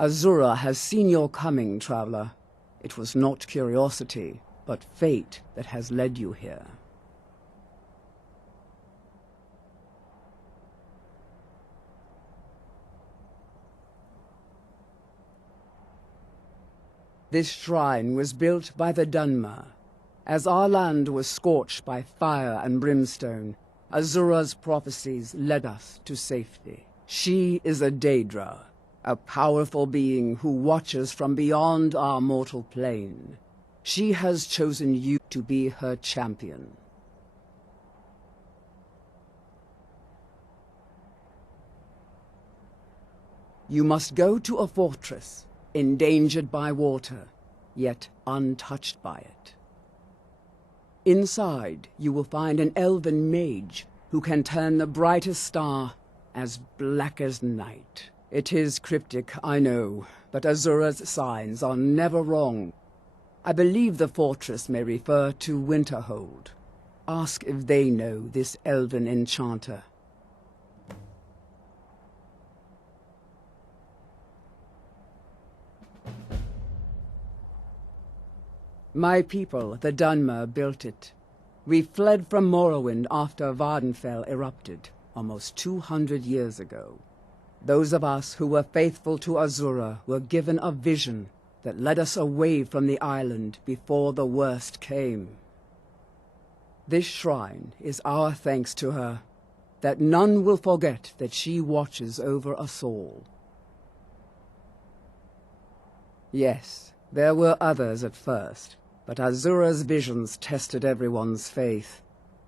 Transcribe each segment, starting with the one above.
Azura has seen your coming, traveler. It was not curiosity, but fate that has led you here. This shrine was built by the Dunmer. As our land was scorched by fire and brimstone, Azura's prophecies led us to safety. She is a Daedra, a powerful being who watches from beyond our mortal plane. She has chosen you to be her champion. You must go to a fortress, endangered by water, yet untouched by it. Inside, you will find an elven mage who can turn the brightest star as black as night. It is cryptic, I know, but Azura's signs are never wrong. I believe the fortress may refer to Winterhold. Ask if they know this elven enchanter. My people, the Dunmer, built it. We fled from Morrowind after Vardenfell erupted, almost 200 years ago. Those of us who were faithful to Azura were given a vision that led us away from the island before the worst came. This shrine is our thanks to her, that none will forget that she watches over us all. Yes, there were others at first, but Azura's visions tested everyone's faith.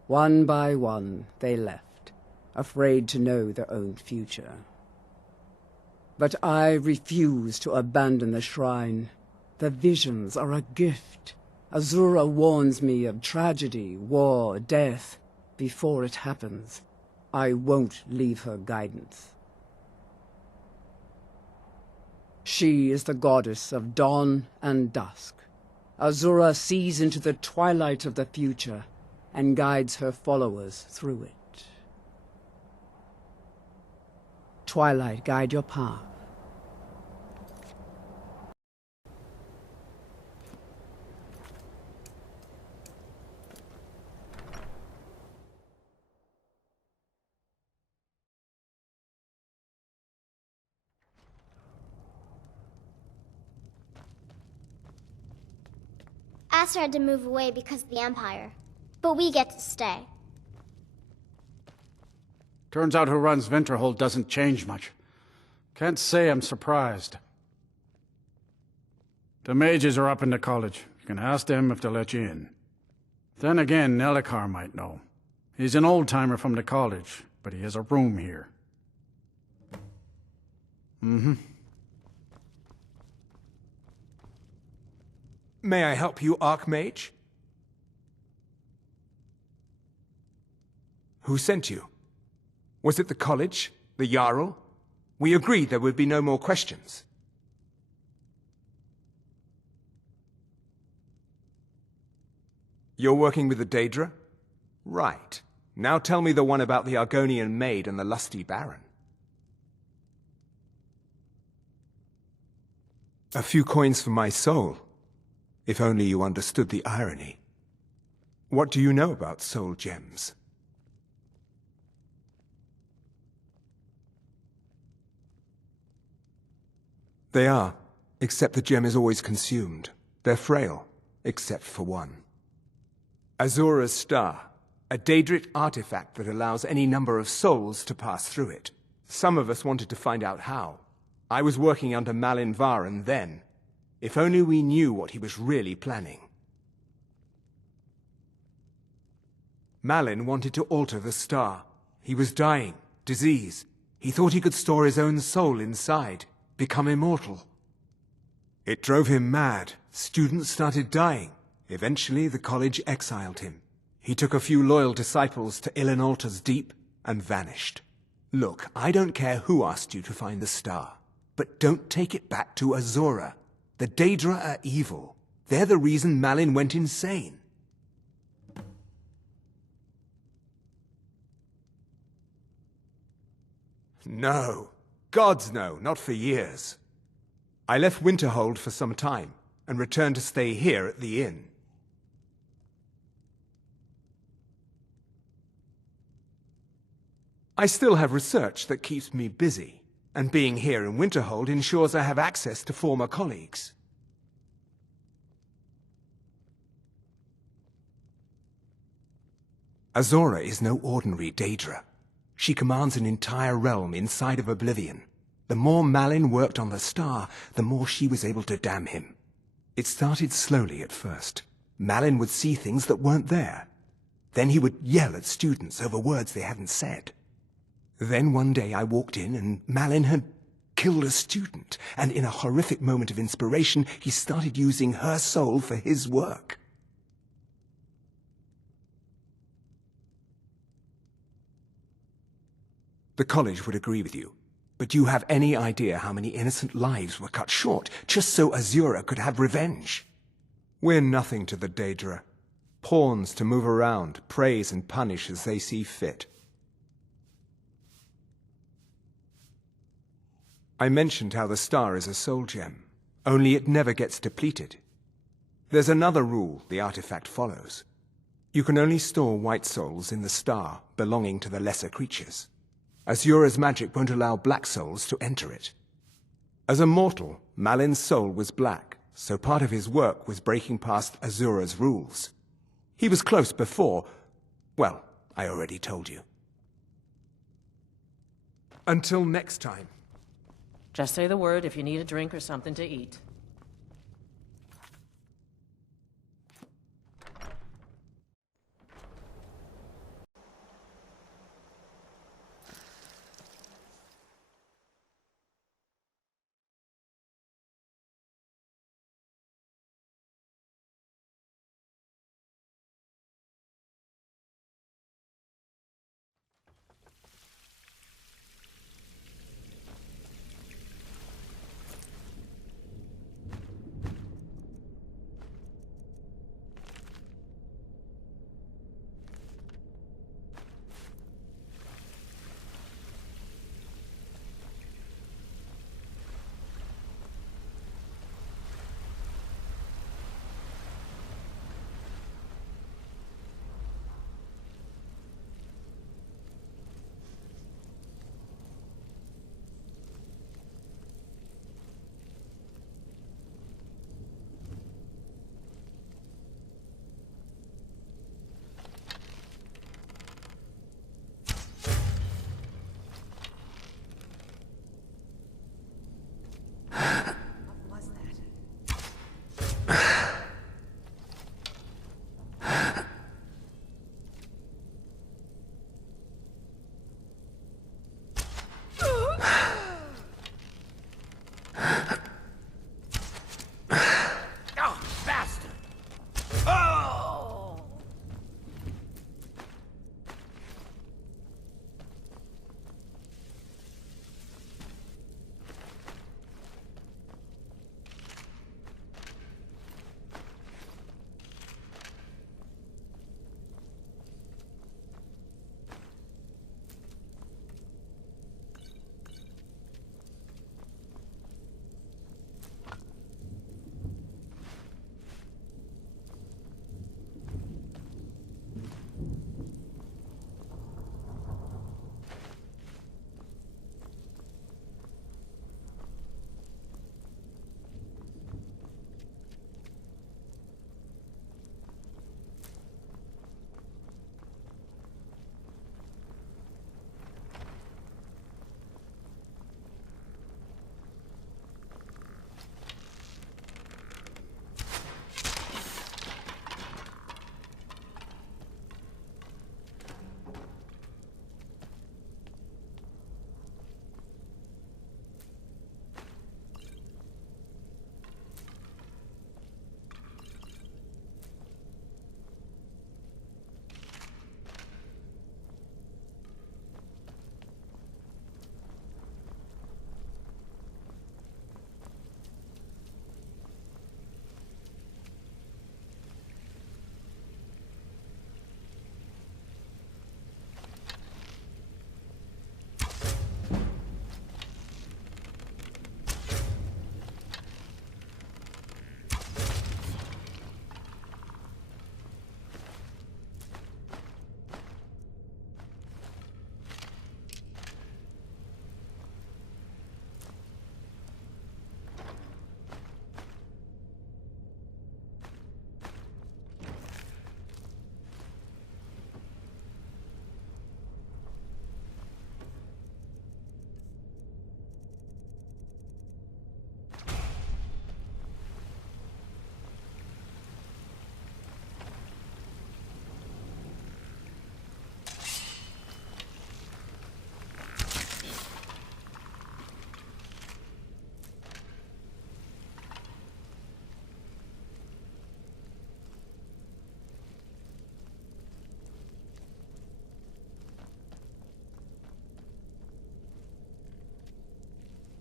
One by one, they left, afraid to know their own future. But I refuse to abandon the shrine. The visions are a gift. Azura warns me of tragedy, war, death. Before it happens, I won't leave her guidance. She is the goddess of dawn and dusk. Azura sees into the twilight of the future and guides her followers through it. Twilight, guide your path. Aster had to move away because of the Empire, but we get to stay. Turns out who runs Winterhold doesn't change much. Can't say I'm surprised. The mages are up in the college. You can ask them if they'll let you in. Then again, Nelikar might know. He's an old-timer from the college, but he has a room here. May I help you, Archmage? Who sent you? Was it the college? The Jarl? We agreed there would be no more questions. You're working with the Daedra? Right. Now tell me the one about the Argonian maid and the lusty baron. A few coins for my soul. If only you understood the irony. What do you know about soul gems? They are, except the gem is always consumed. They're frail, except for one. Azura's Star, a Daedric artifact that allows any number of souls to pass through it. Some of us wanted to find out how. I was working under Malin Varen then. If only we knew what he was really planning. Malin wanted to alter the star. He was dying, disease. He thought he could store his own soul inside, become immortal. It drove him mad. Students started dying. Eventually, the college exiled him. He took a few loyal disciples to Ilinalta's Deep and vanished. Look, I don't care who asked you to find the star, but don't take it back to Azura. The Daedra are evil. They're the reason Malin went insane. No. Gods no, not for years. I left Winterhold for some time, and returned to stay here at the inn. I still have research that keeps me busy, and being here in Winterhold ensures I have access to former colleagues. Azora is no ordinary Daedra. She commands an entire realm inside of Oblivion. The more Malin worked on the star, the more she was able to damn him. It started slowly at first. Malin would see things that weren't there. Then he would yell at students over words they hadn't said. Then one day I walked in and Malin had killed a student, and in a horrific moment of inspiration, he started using her soul for his work. The college would agree with you, but do you have any idea how many innocent lives were cut short just so Azura could have revenge? We're nothing to the Daedra. Pawns to move around, praise and punish as they see fit. I mentioned how the star is a soul gem, only it never gets depleted. There's another rule the artifact follows. You can only store white souls in the star belonging to the lesser creatures. Azura's magic won't allow black souls to enter it. As a mortal, Malin's soul was black, so part of his work was breaking past Azura's rules. He was close before. Well, I already told you. Until next time. Just say the word if you need a drink or something to eat.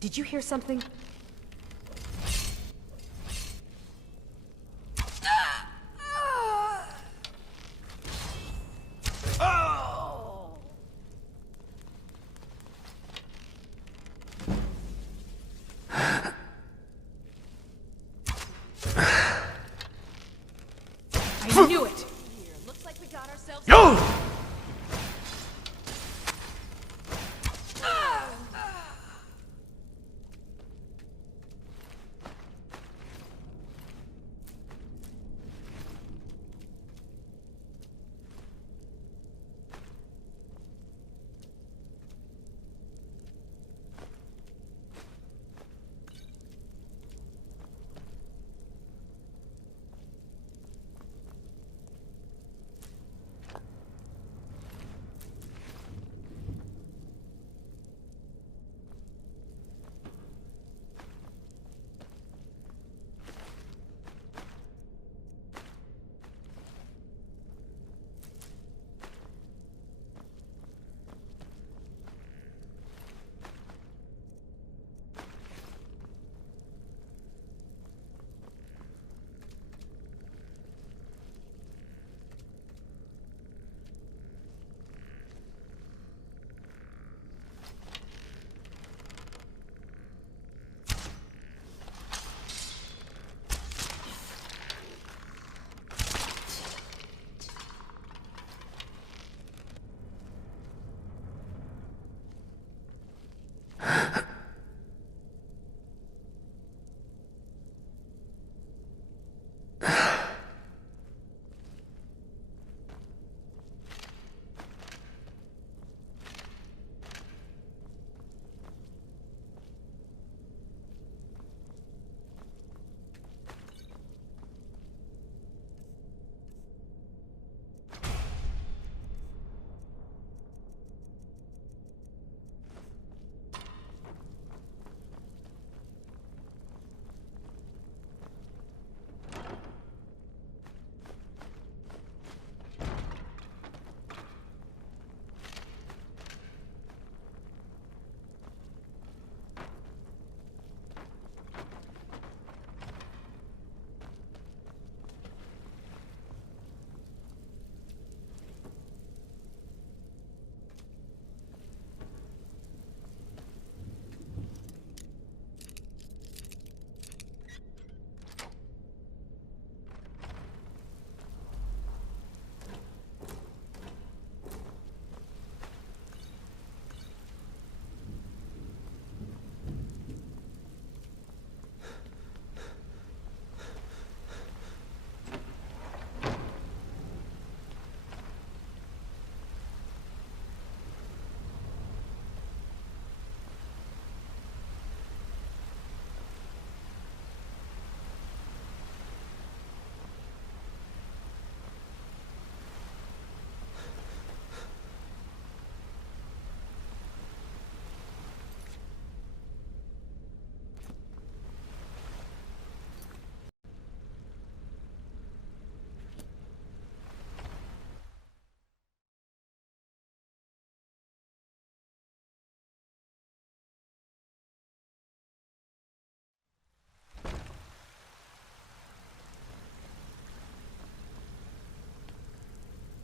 Did you hear something? I knew it! Looks like we got ourselves...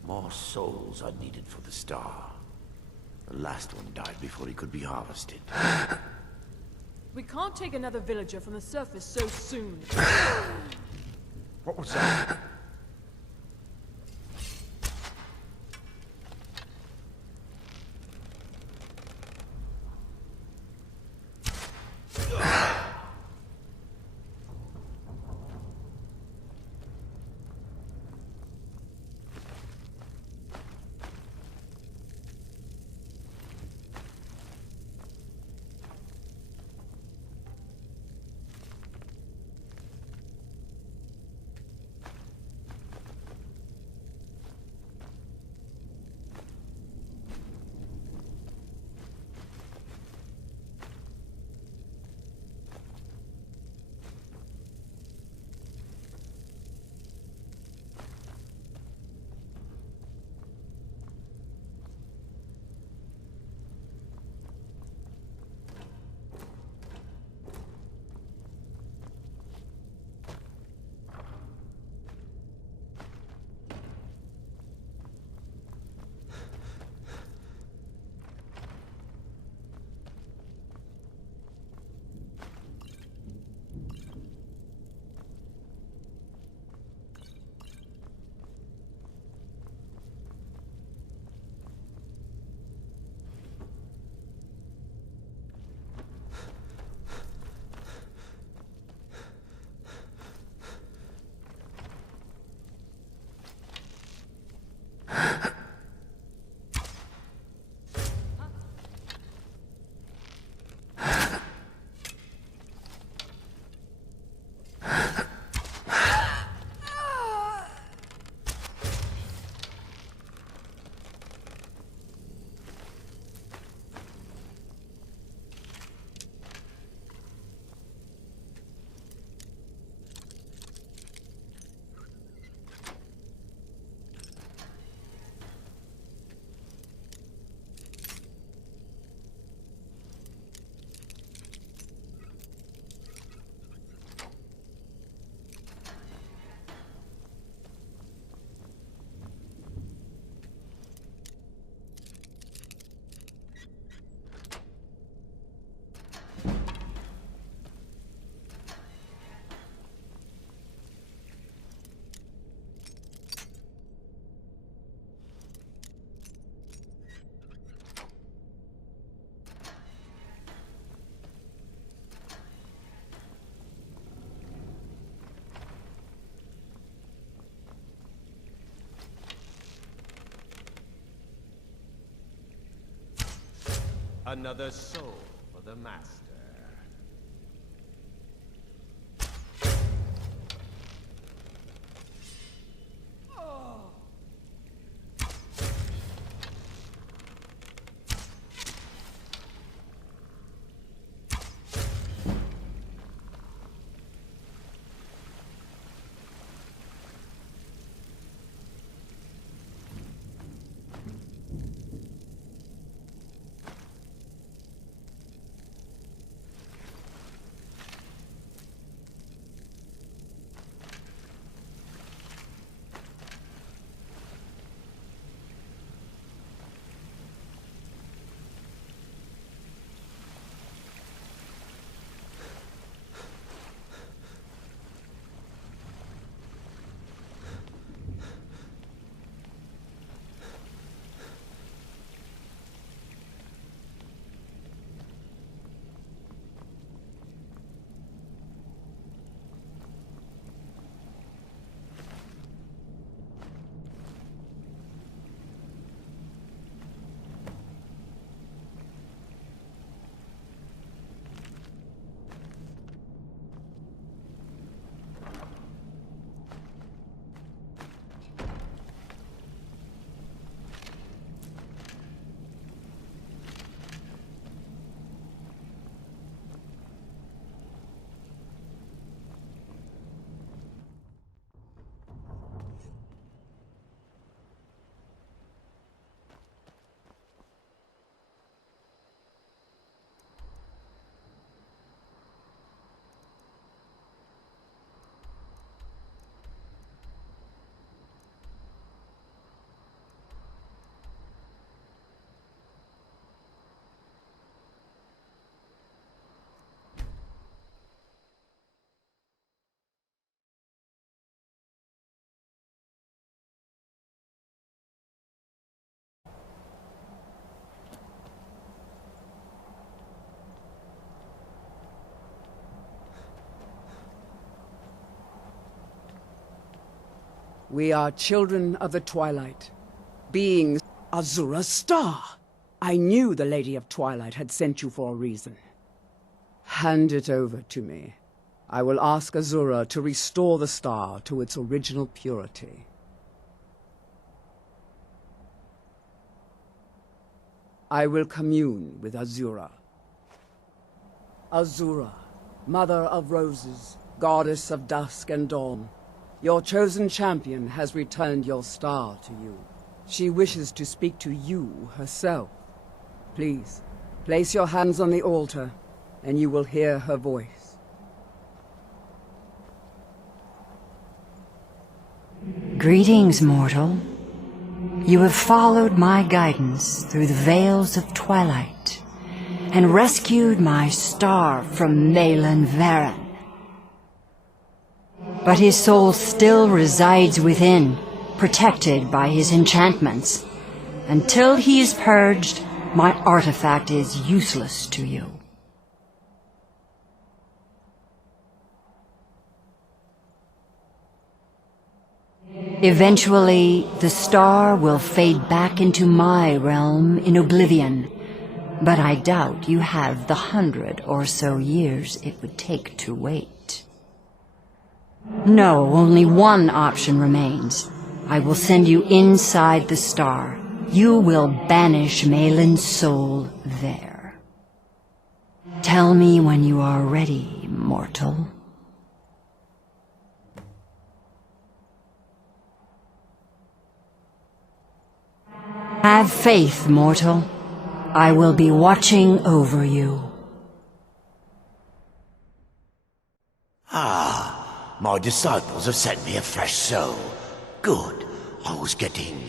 More souls are needed for the star. The last one died before he could be harvested. We can't take another villager from the surface so soon. What was that? Another soul for the Master. We are children of the Twilight. Beings Azura's star! I knew the Lady of Twilight had sent you for a reason. Hand it over to me. I will ask Azura to restore the star to its original purity. I will commune with Azura. Azura, Mother of Roses, Goddess of Dusk and Dawn, your chosen champion has returned your star to you. She wishes to speak to you herself. Please, place your hands on the altar, and you will hear her voice. Greetings, mortal. You have followed my guidance through the veils of twilight, and rescued my star from Malin Varen. But his soul still resides within, protected by his enchantments. Until he is purged, my artifact is useless to you. Eventually, the star will fade back into my realm in oblivion, but I doubt you have the 100 or so years it would take to wait. No, only one option remains. I will send you inside the star. You will banish Malin's soul there. Tell me when you are ready, mortal. Have faith, mortal. I will be watching over you. My disciples have sent me a fresh soul. Good. I was getting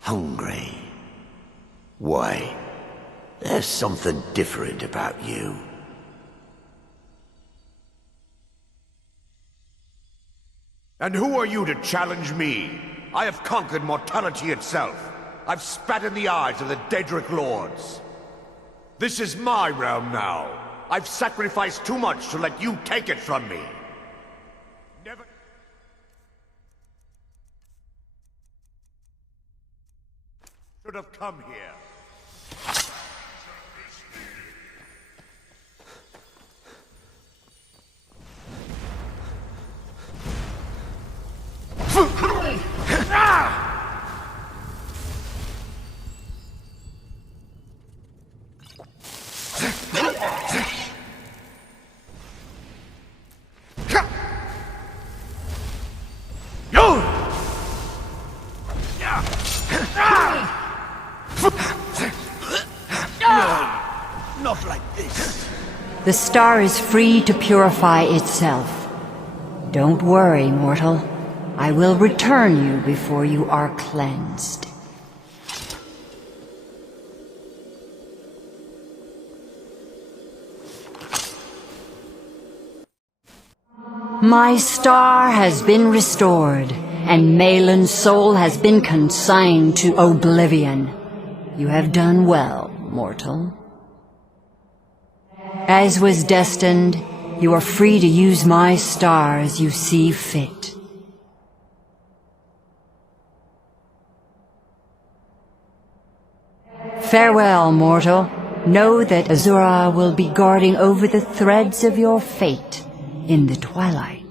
hungry. Wait, there's something different about you. And who are you to challenge me? I have conquered mortality itself. I've spat in the eyes of the Daedric Lords. This is my realm now. I've sacrificed too much to let you take it from me. Never... should have come here. Not like this. The star is free to purify itself. Don't worry, mortal. I will return you before you are cleansed. My star has been restored, and Malin's soul has been consigned to oblivion. You have done well, mortal. As was destined, you are free to use my star as you see fit. Farewell, mortal. Know that Azura will be guarding over the threads of your fate in the twilight.